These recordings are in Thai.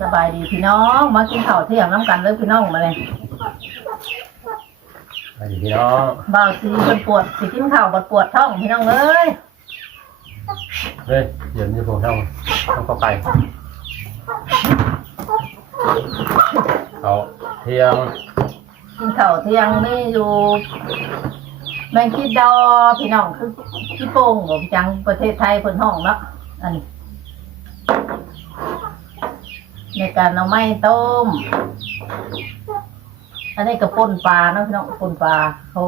สบายดีพี่น้อง มากินข้าวเที่ยงน้ำกันเลยพี่น้องมาเลยสวัสดีพี่น้องบ่าวสีคนปวดสิกินข้าวบดปวดท้องพี่น้องเอ้ยเฮ้ยเดี๋ยวนี้ผมต้องต้องเข้าไปเอาเที่ยงกินข้าวเที่ยงนี่อยู่แมงคิดดอพี่น้องคือพี่โป่งผมจังประเทศไทยเพิ่นห้องเนาะอันนี้ ในการเอาไม้ต้ม อันนี้ก็ป่นปลาเนาะพี่น้องป่นปลาโอ้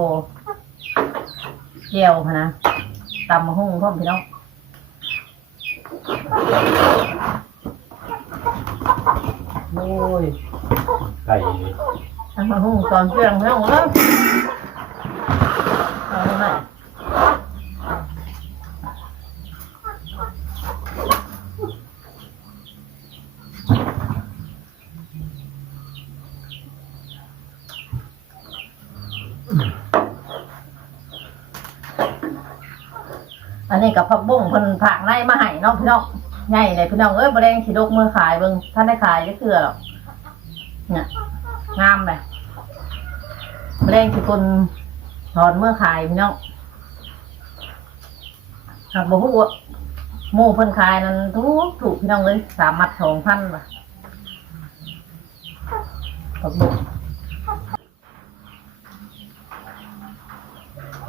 เจียวหั้นนะตำมะฮุ่งพร้อมพี่น้องโอ้ยไก่ทำมาหุ้งก่อนเครื่องพี่น้องเนาะเอาหน่อย อันนี้กับผักบุ้งเพิ่นผักในมาให้เนาะพี่น้องใหญ่เลยพี่น้องเอ้ยบะแดงขีดกมือขายเบิ่งท่านได้ขายจะเกลือหรอกเนี่ยงามเลยบะแดงขีคนถอนเมื่อขายพี่น้องหากบ่ฮู้ว่าหมู่เพิ่นขายนั้นถูกถูกพี่น้องเลยสามมัดสองพันบาทผักบุ้ง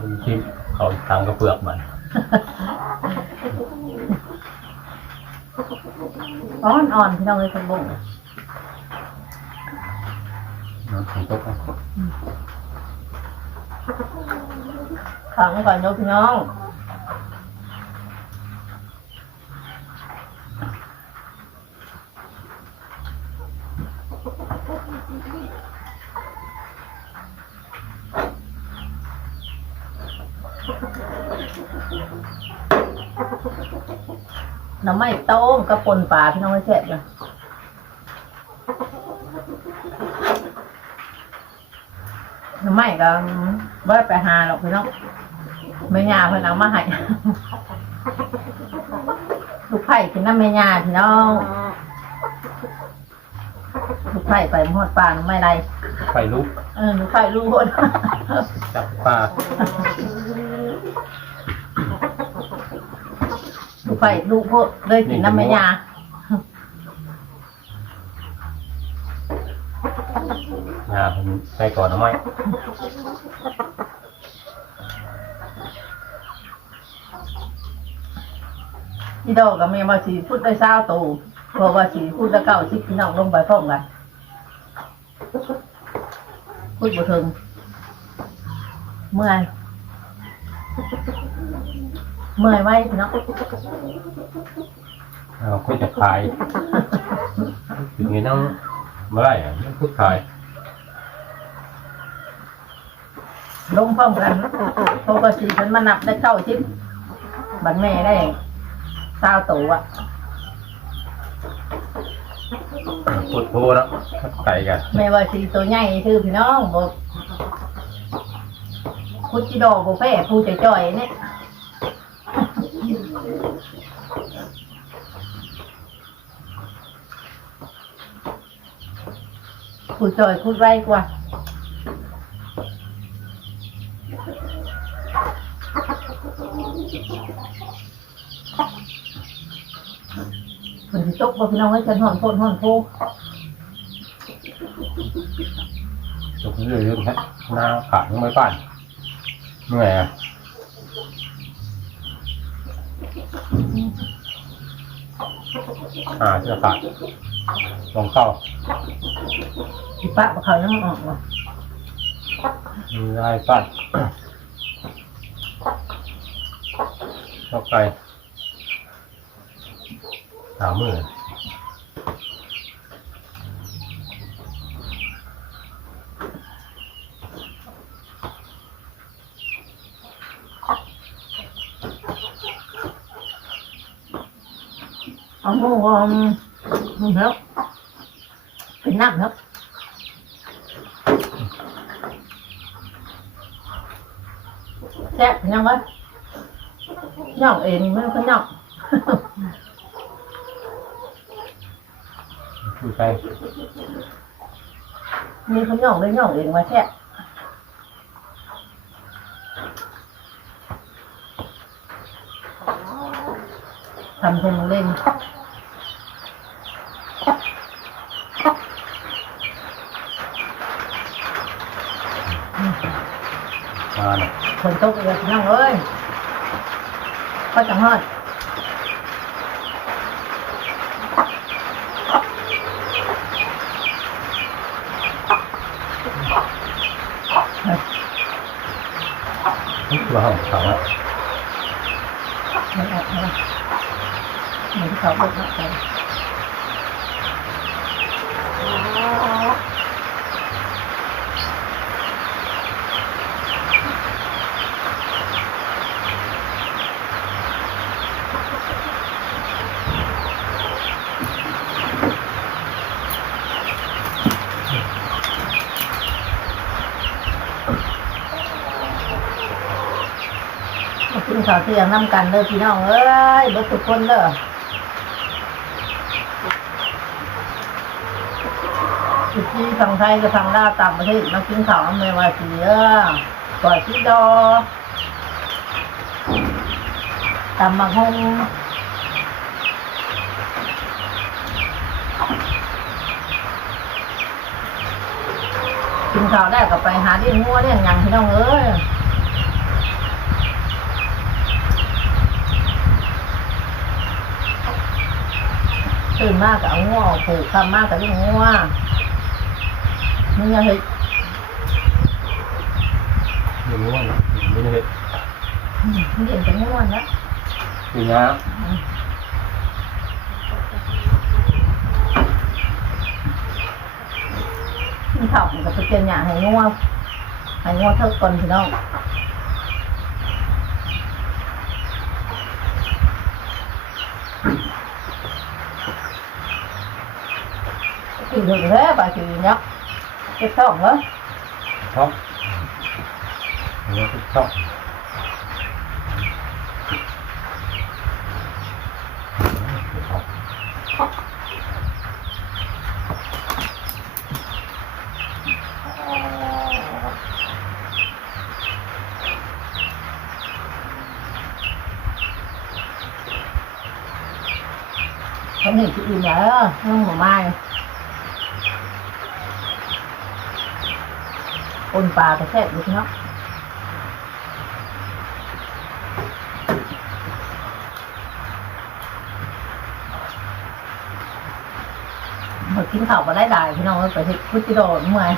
มีชิมเขาทางกระเปือกมัน อ่อนอ่อนพี่น้องเลยผักบุ้งผมตกนะขังก่อนเนาะพี่น้อง น้ำไม่ต้มกระปนปลาพี่น้องไม่เสร็จเลยน้ำไม่ก็เบิดไปหาหรอกพี่น้องไม่ยาเพิ่นเอามาให้ลูกไผ่กินน้ำไม่ยาพี่น้องลูกไผ่ไปหมดป่าน้ำไม่ไรไฟลุกเออลูกไผ่รู้หมดจับปลา ลูกไผ่รู้พวกเลยกินน้ำไม่ยางาผมใส่ก่อนเอาไหมพี่ดอกกับเมียมาสีพูดได้เศร้าตูเพราะว่าสีพูดได้เก้าสิบพี่น้องลงไปพร้อมกันพูดบ่ถึงเมื่อย เมื่อยไว้พี่น้องเอาคุยจะขายถึงนี้น้องเมื่อไหร่อะพูดขายลงพร้อมกันเพราะว่าสีฉันมานับได้เก้าสิบบันแม่ได้เศร้าตูอะพูดโทษแล้วไก่กันแม่ว่าสีตัวใหญ่คือพี่น้องบอกพูดจิโดบุฟเฟ่พูดจ่อยๆเนี่ย พูดจ่อยพูดไรกว่ามันตกบ่พี่น้องให้ฉันหอนโพนหอนโพจบเรื่อยๆแค่หน้าขาดยังไม่ปั้นเหนื่อยอะ อ่าเสื้อขาดลองเข้าสิปะบ่เขายังออกว่ะมีลายปั้นเข้าไปสามมือเอาหมูอมเนาะเป็นน้ำเนาะแซ่บยังวะย่องเองไม่ต้อ องดูใจมีคนย่องเลยย่องเองมาแค่ทำคนมาเล่นมาเนี่ยฝนตกเลยพี่น้องเอ้ยก็จังฮอดนี่คือห้องเขาอะไม่ออกนะเหมือนที่เขาบอกนะไปมา กินข้าวเที่ยงน้ำกันเด้อพี่น้องเอ้ยเบิดทุกคนเด้อที่ฝั่งไทยกับฝั่งลาวต่างประเทศมากินข้าวไม่ว่าสีเออก่อยที่ดอตำมักฮงกินข้าวได้ก็ไปหาเลี้ยงงัวเลี้ยงยังพี่น้องเอ้ย ตื่นมากกับเอาง่วงผูกคำมากกับเรื่องง่วงมึงยังเห็นไม่รู้ว่าไม่ได้เห็นมึงเห็นจะง่วงนะคือน้มึงเข่ามึงกับไปเปลี่ยนอย่างให้ง่วงให้ง่วงเท่าก่อนพี่น้อง กินถึงแล้วไปกินเนาะเก็บท้อ งเหรอำชอบอันนี้ก็ชอบชอบเขาเห็นที่อื่นแล้วน้องหมาไม้คนปลากระแทกอยู่เนาะมากินข้าวมาได้ได้พี่น้องไปเฮ็ดพุทธิโดนเมื่อย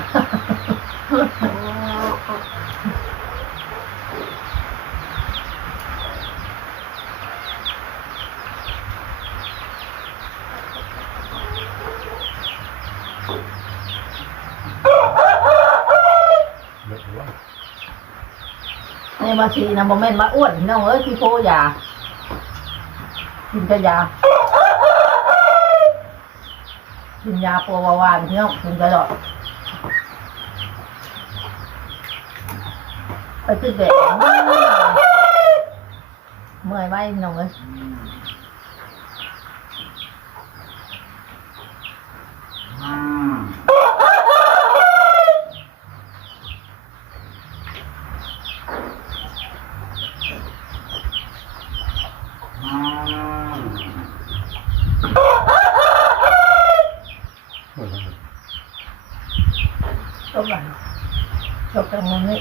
เลิกว่า มาชีนะโมเมนต์มาอ้วนพี่น้องเอ้ยพี่โพยากินแต่ยากินยาปัววาวานพี่น้องกินตลอดไปตึกเด็กเมื่อยไหมน้องเอ้ย เหมือนกันจบแล้วจบจากมุมนี้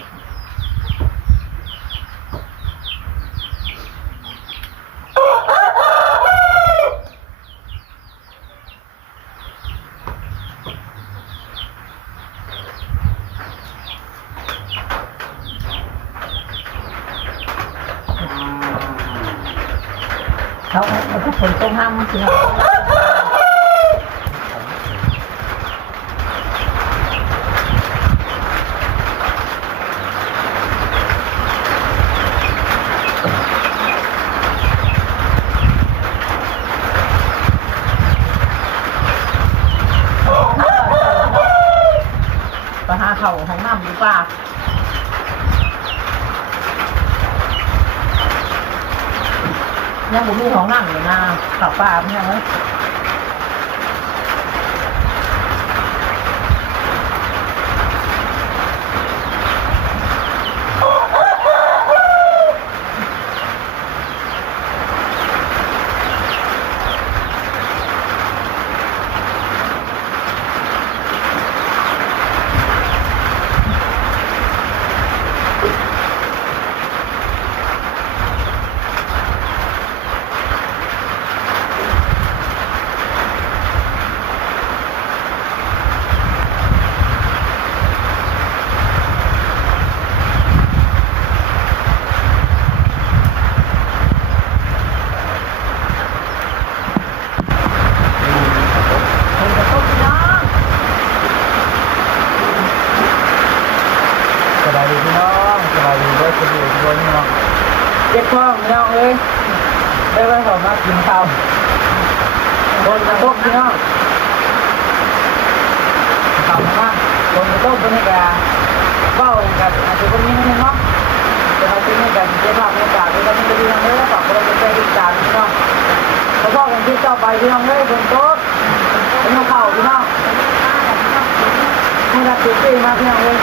เขาเอาทุกคนต้องห้ามพี่น้องไปหาเขาของน้ำดีกว่า ยังบุมีของน้ำอยู่นะขับป่าเนี่ยช่ไหม พ่อพี่น้องเอ้ยได้ไปขอมากินข้าวคนกระทบพี่น้องข้าวมาคนกระทบคนนี้ก็เบ้าอย่างกันอาจจะคนนี้ไม่เนาะแต่เราเป็นนี่กันเจ้าภาพบรรยากาศเราไม่ได้พี่น้องเอ้ยฝากเราเป็นใจดีจานพี่น้องขอพ่อกันที่ต่อไปพี่น้องเอ้ยคนโต๊ะเป็นน้องเข่าพี่น้องนี่นะตื่นเต้นมากพี่น้องเอ้ย